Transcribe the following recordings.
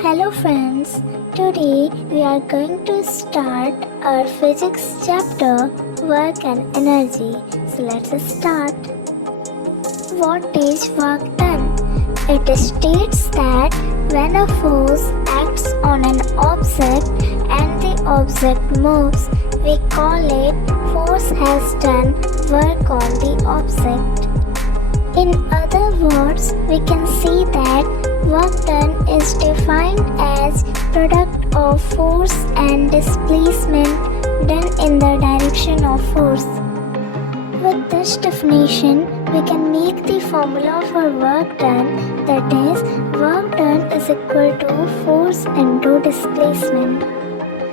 Hello friends, today we are going to start our physics chapter Work and Energy. So let's start. What is work done? It states that when a force acts on an object and the object moves, we call it force has done work on the object. In other words, we can see that work done is defined as product of force and displacement done in the direction of force. With this definition, we can make the formula for work done, that is, work done is equal to force into displacement.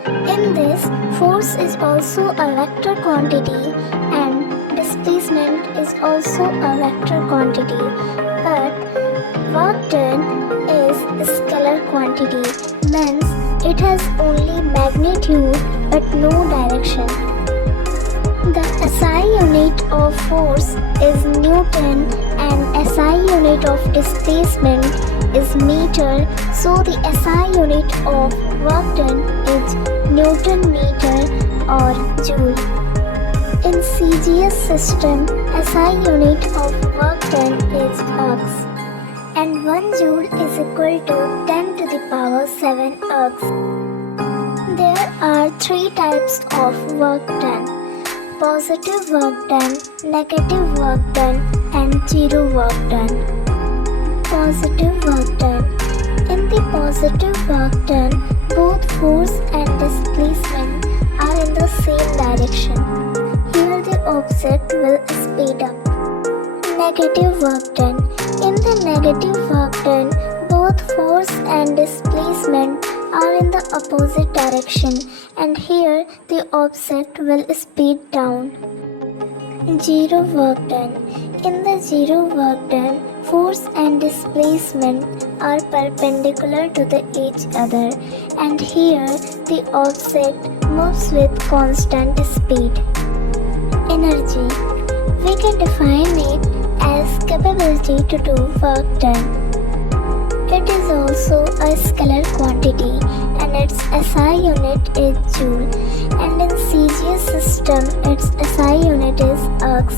In this, force is also a vector quantity and displacement is also a vector quantity, but work done is a scalar quantity, means it has only magnitude but no direction. The SI unit of force is Newton and SI unit of displacement is meter, so the SI unit of work done is Newton meter or joule. In CGS system, SI unit of work done is ergs, and 1 joule is equal to 10 to the power 7 ergs. There are 3 types of work done: positive work done, negative work done, and zero work done. Positive work done. In the positive work done, both force and displacement are in the same direction. Here the object will speed up. Negative work done. In the negative work done, both force and displacement are in the opposite direction, and here the object will speed down. Zero work done. In the zero work done, force and displacement are perpendicular to each other, and here the object moves with constant speed. Energy. We can define it as capability to do work done. It is also a scalar quantity and its SI unit is joule, and in CGS system its SI unit is ergs.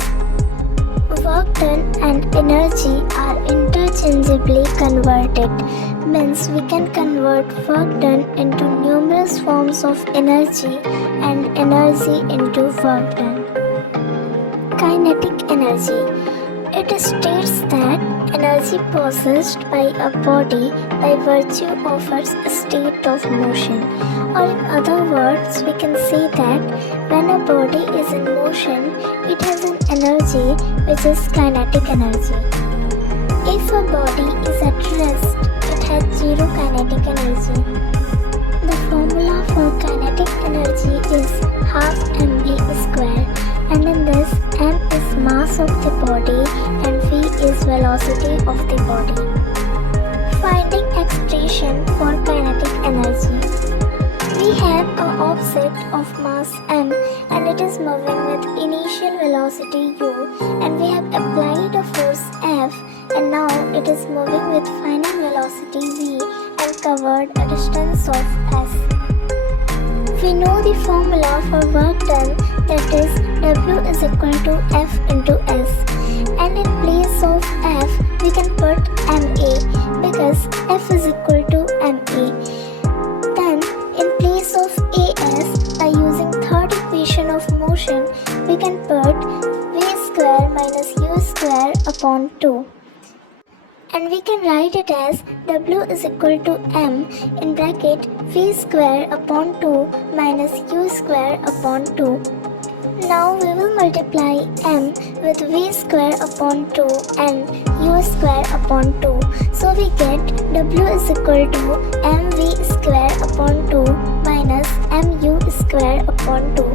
Work done and energy are interchangeably converted, means we can convert work done into numerous forms of energy and energy into work done. Kinetic energy. It states that energy possessed by a body by virtue of its state of motion, or in other words, we can say that when a body is in motion, it has an energy which is kinetic energy. If a body is at rest, it has zero kinetic energy. The formula for kinetic energy is half mv square, and in this m is mass of the body and v is velocity of the body. Finding expression for kinetic energy. We have an object of mass m and it is moving with initial velocity u, and we have applied a force F and now it is moving with final velocity v and covered a distance of s. We know the formula for work done, that is W is equal to F into S, and in place of F we can put MA because F is equal to MA. Then in place of AS, by using third equation of motion, we can put V square minus U square upon 2. And we can write it as W is equal to M in bracket V square upon 2 minus U square upon 2. Now we will multiply M with V square upon 2 and U square upon 2. So we get W is equal to MV square upon 2 minus MU square upon 2.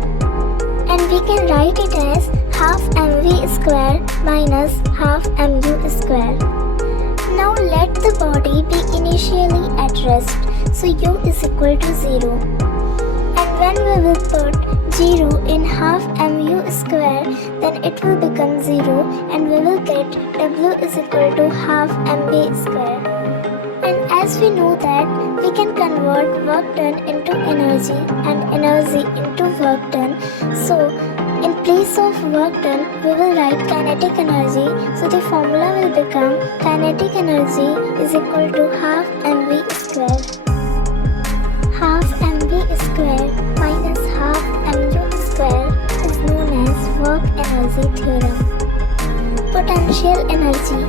And we can write it as half MV square minus half MU square. Now let the body be initially at rest, so U is equal to 0. And when we will put 0 in half mu square, then it will become 0 and we will get W is equal to half mv square. And as we know that we can convert work done into energy and energy into work done. So in place of work done, we will write kinetic energy. So the formula will become kinetic energy is equal to half mv square. Half mv square minus half mu square is known as work energy theorem. Potential energy.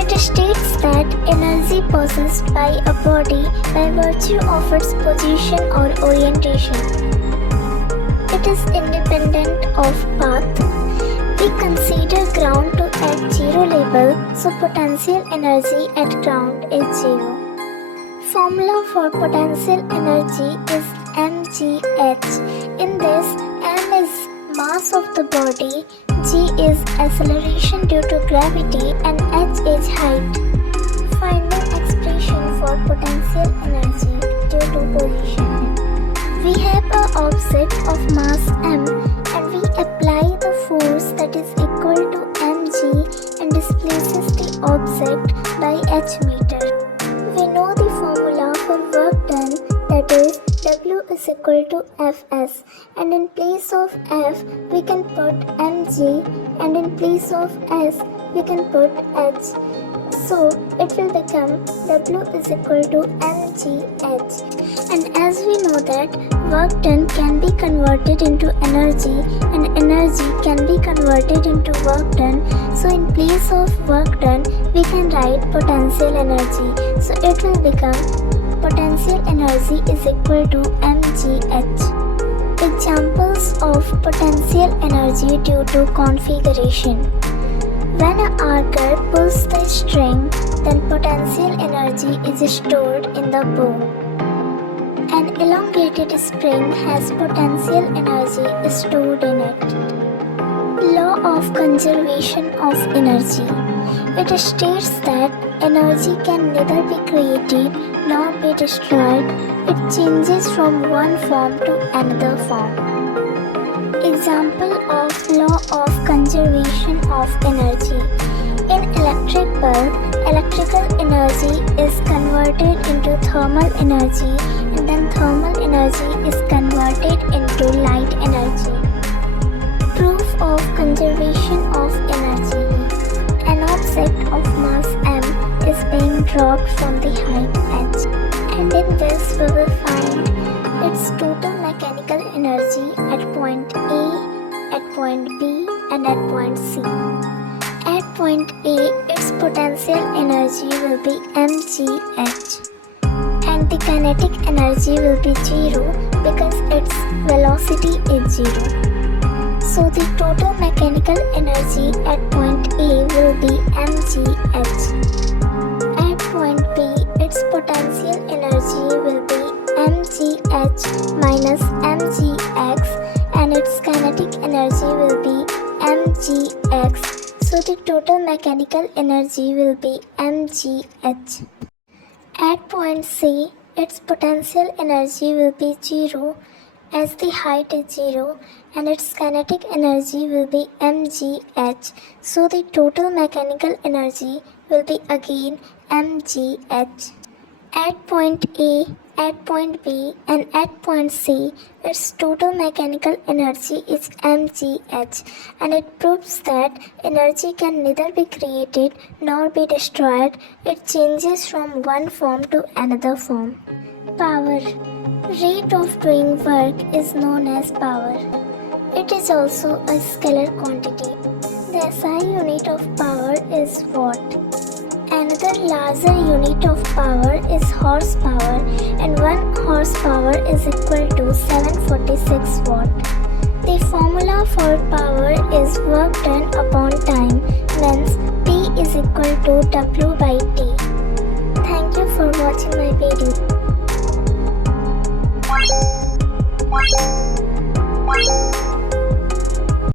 It states that energy possessed by a body by virtue of its position or orientation. It is independent of path. We consider ground to at zero level, so potential energy at ground is zero. Formula for potential energy is mgh. In this, m is mass of the body, g is acceleration due to gravity, and h is height. Find an expression for potential energy due to position. We have an object of mass m and we apply the force that is equal to mg and displaces the object by h meter. We know the formula for work done, that is W is equal to Fs, and in place of F we can put mg, and in place of S we can put h. So it will become W is equal to mgh. And as we know that work done can be converted into energy and energy can be converted into work done, so in place of work done we can write potential energy. So it will become potential energy is equal to mgh. Examples of potential energy due to configuration. When an auger pulls the string, then potential energy is stored in the bow. An elongated spring has potential energy stored in it. Law of conservation of energy. It states that energy can neither be created nor be destroyed. It changes from one form to another form. Example of law of conservation of energy. In electric bulb, electrical energy is converted into thermal energy, and then thermal energy is converted into light energy. Proof of conservation of energy. An object of mass m is being dropped from the height h, and in this we will find its total mechanical energy at point A, at point B, and at point C. At point A, its potential energy will be mgh, and the kinetic energy will be 0 because its velocity is 0. So the total mechanical energy at point A will be mgh. At point B, its potential energy will be mgh minus mgx, and its kinetic energy will be mgx. So the total mechanical energy will be mgh. At point C, its potential energy will be 0 as the height is 0, and its kinetic energy will be mgh. So the total mechanical energy will be again mgh. At point A, at point B, and at point C, its total mechanical energy is mgh, and it proves that energy can neither be created nor be destroyed. It changes from one form to another form. Power. Rate of doing work is known as power. It is also a scalar quantity. The SI unit of power is watt. Another larger unit of power is horsepower, and 1 horsepower is equal